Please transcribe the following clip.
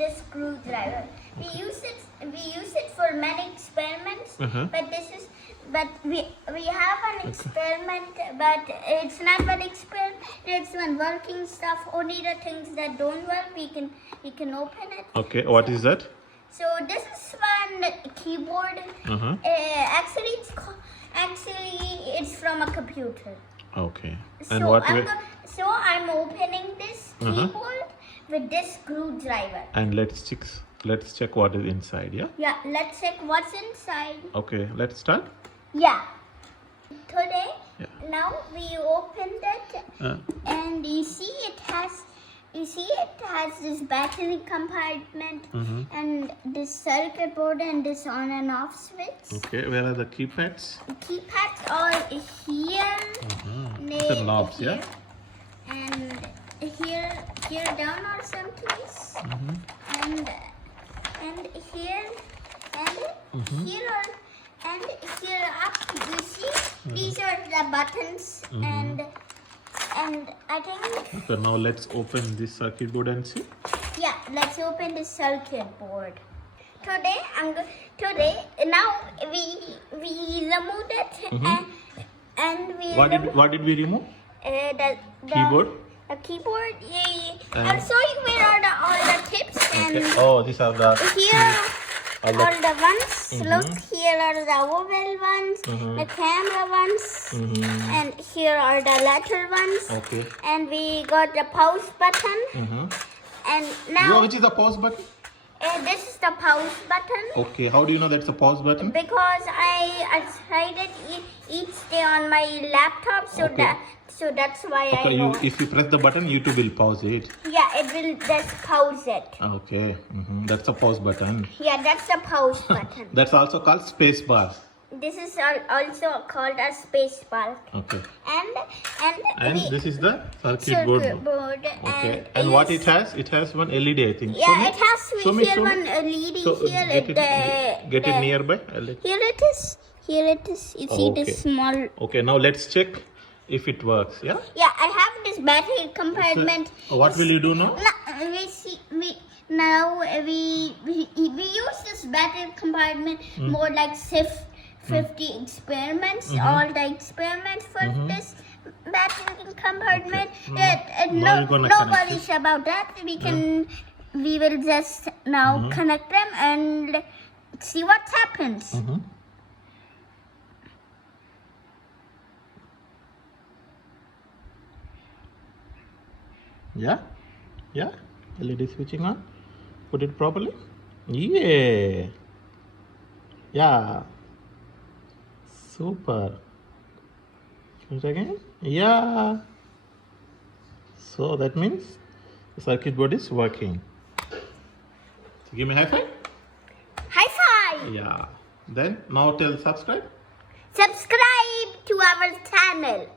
this screwdriver. We use it for many experiments, but we have an experiment, but it's not an experiment. It's one working stuff. Only the things that don't work, we can open it. Okay, what is that? So this is one keyboard. Actually, it's from a computer. Okay. So And what so I'm opening this keyboard with this screwdriver. And let's check what is inside, yeah? Yeah, let's check what's inside. Okay, let's start. Yeah. Today, Yeah. now we opened it, and you see it has this battery compartment and this circuit board and this on and off switch. Okay, where are the keypads? Keypads are here. The knobs, yeah? And here down are some keys. And here here up. You see, these are the buttons and I think. So now let's open this circuit board and see. Yeah, let's open the circuit board. Today now we removed it and we What did we remove? the Keyboard? The keyboard. Yeah. I'll show you where are all the tips and Okay. Oh, these are the here all all the ones. Look, here are the oval ones, the camera ones, and here are the letter ones. Okay. And we got the pause button. And now Which is the pause button? this is the pause button. Okay, how do you know that's a pause button? Because I tried it each day on my laptop, so that's why I know. If you press the button, YouTube will pause it. Yeah, it will just pause it. Okay, that's a pause button. Yeah, that's the pause button. That's also called space bar. This is also called a space bar. Okay. And This is the circuit circuit board. board. Okay. And what it has? It has one LED, I think. Yeah, it has show me. one LED So, here. get it nearby. Here it is. Here it is. You see this small. Okay, now let's check if it works. Yeah. Yeah, I have this battery compartment. So, what will you do now? We use this battery compartment more like 50 experiments. All the experiments for this battery compartment. Now you're gonna No connect worries about that. We will just now connect them and see what happens. Yeah. Yeah. LED switching on. Put it properly. Yeah. Yeah. Super. It again. Yeah. So that means the circuit board is working. So give me a high five. High five! Yeah. Then now tell subscribe. Subscribe to our channel.